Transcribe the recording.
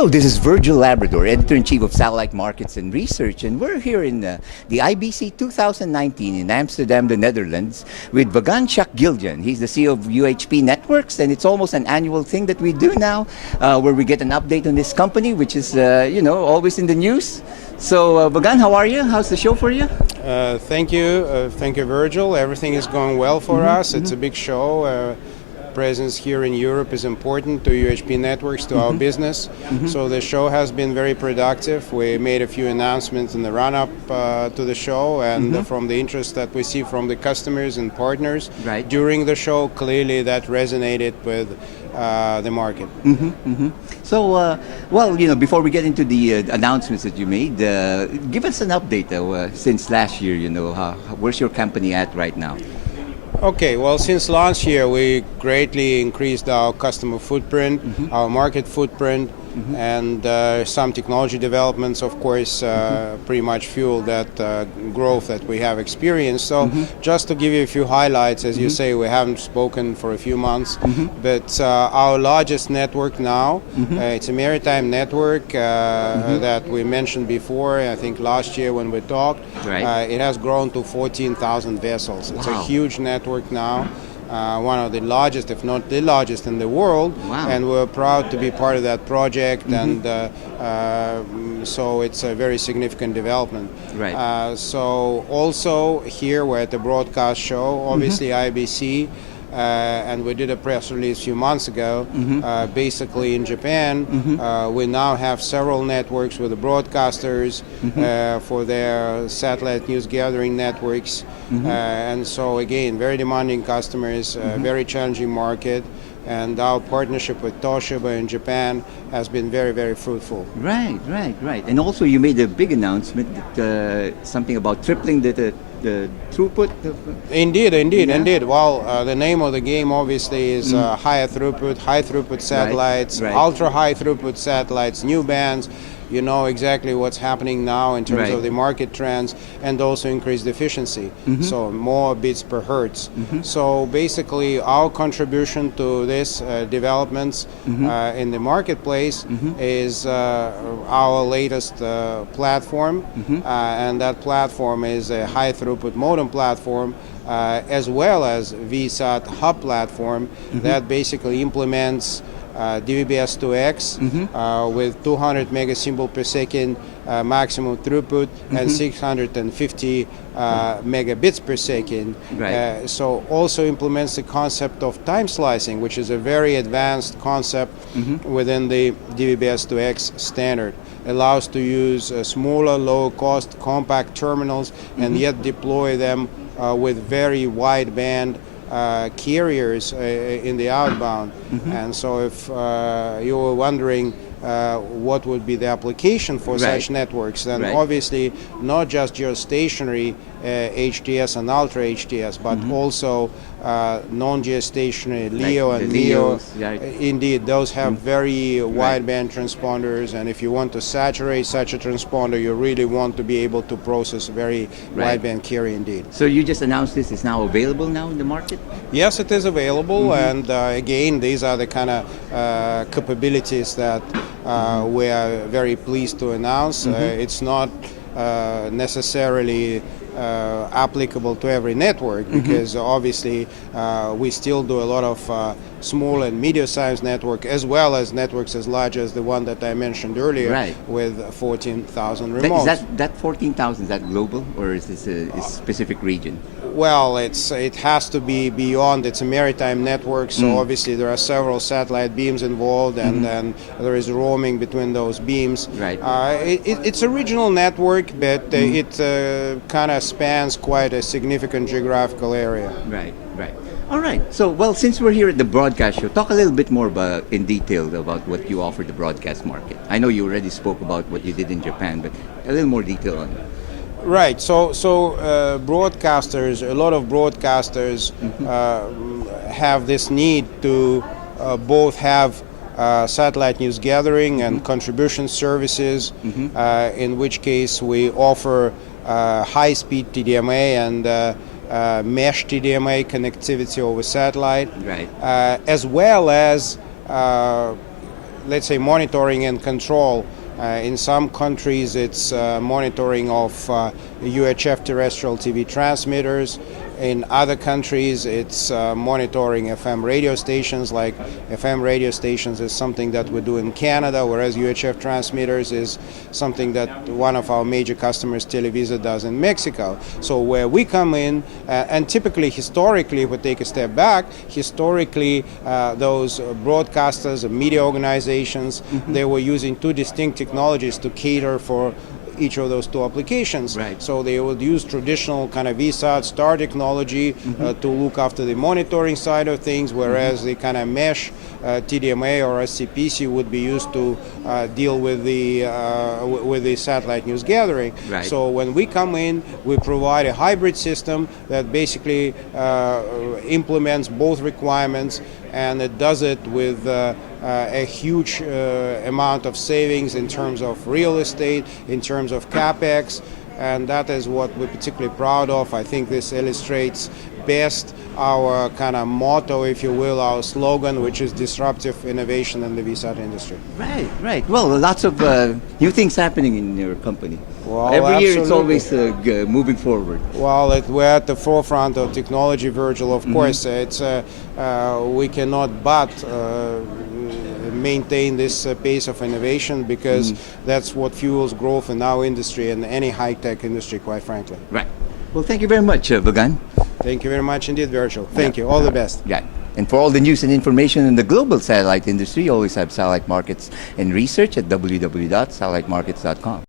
Hello, this is Virgil Labrador, Editor-in-Chief of Satellite Markets and Research, and we're here in the IBC 2019 in Amsterdam, the Netherlands, with Vagan Shakhgildian. He's the CEO of UHP Networks, and it's almost an annual thing that we do now, where we get an update on this company, which is, always in the news. So, Vagan, how are you? How's the show for you? Thank you, Virgil. Everything is going well for us. It's a big show. Presence here in Europe is important to UHP Networks, to our business. So the show has been very productive. We made a few announcements in the run-up to the show, and from the interest that we see from the customers and partners during the show, clearly that resonated with the market. So, before we get into the announcements that you made, give us an update since last year. Where's your company at right now? Okay, well, since last year, we greatly increased our customer footprint, our market footprint, and some technology developments, of course, pretty much fueled that growth that we have experienced. So just to give you a few highlights, as you say, we haven't spoken for a few months, but our largest network now, it's a maritime network that we mentioned before, I think last year when we talked. It has grown to 14,000 vessels. It's a huge network now. One of the largest, if not the largest in the world, and we're proud to be part of that project, and so it's a very significant development. So also here we're at the broadcast show, obviously IBC, and we did a press release a few months ago. Basically in Japan, we now have several networks with the broadcasters for their satellite news gathering networks, and so again, very demanding customers, very challenging market. And our partnership with Toshiba in Japan has been very, very fruitful. Right. And also you made a big announcement that something about tripling the throughput. Indeed. Well, the name of the game obviously is high throughput satellites, ultra high throughput satellites, new bands. You know exactly what's happening now in terms of the market trends, and also increased efficiency, so more bits per hertz. So basically our contribution to this developments in the marketplace is our latest platform, and that platform is a high throughput modem platform, as well as VSAT hub platform that basically implements DVB-S2X with 200 megasymbol per second maximum throughput and 650 megabits per second. So also implements the concept of time slicing, which is a very advanced concept within the DVB-S2X standard. Allows to use smaller, low-cost, compact terminals and yet deploy them with very wide band carriers in the outbound. And so if you were wondering what would be the application for such networks, then obviously not just geostationary HTS and ultra HTS, but also non-geostationary LEO and MEO. Indeed, those have very wideband transponders, and if you want to saturate such a transponder, you really want to be able to process very wideband carrier indeed. So you just announced this is now available now in the market? Yes, it is available, and again, these are the kind of capabilities that we are very pleased to announce. It's not necessarily applicable to every network, because obviously we still do a lot of small and medium-sized network, as well as networks as large as the one that I mentioned earlier, with 14,000 remotes. That 14,000, is that global, or is this a specific region? Well, it has to be beyond. It's a maritime network, so obviously there are several satellite beams involved, and then there is roaming between those beams. It's a regional network, but it kind of spans quite a significant geographical area. All right. So, well, since we're here at the broadcast show, talk a little bit more in detail about what you offer the broadcast market. I know you already spoke about what you did in Japan, but a little more detail on that. Right. So broadcasters, a lot of broadcasters have this need to both have satellite news gathering and contribution services, in which case we offer high-speed TDMA and mesh TDMA connectivity over satellite, as well as let's say, monitoring and control. In some countries, it's monitoring of UHF terrestrial TV transmitters. In other countries, it's monitoring FM radio stations. Like FM radio stations is something that we do in Canada, whereas UHF transmitters is something that one of our major customers, Televisa, does in Mexico. So where we come in, and typically, historically, if we take a step back, historically, those broadcasters and media organizations, they were using two distinct technologies to cater for each of those two applications. Right. So they would use traditional kind of VSAT star technology to look after the monitoring side of things, whereas the kind of mesh TDMA or SCPC would be used to deal with the satellite news gathering. Right. So when we come in, we provide a hybrid system that basically implements both requirements, and it does it with a huge amount of savings in terms of real estate, in terms of capex, and that is what we're particularly proud of. I think this illustrates best our kind of motto, if you will, our slogan, which is disruptive innovation in the VSAT industry. Right, right. Well, lots of new things happening in your company. Well, every year it's absolutely. always moving forward. Well, we're at the forefront of technology, Virgil. Of course, it's we cannot but maintain this pace of innovation, because that's what fuels growth in our industry and any high-tech industry, quite frankly. Right. Well, thank you very much, Vagan. Thank you very much indeed, Virgil. Thank you. All the best. Yeah. And for all the news and information in the global satellite industry, you always have Satellite Markets and Research at www.satellitemarkets.com.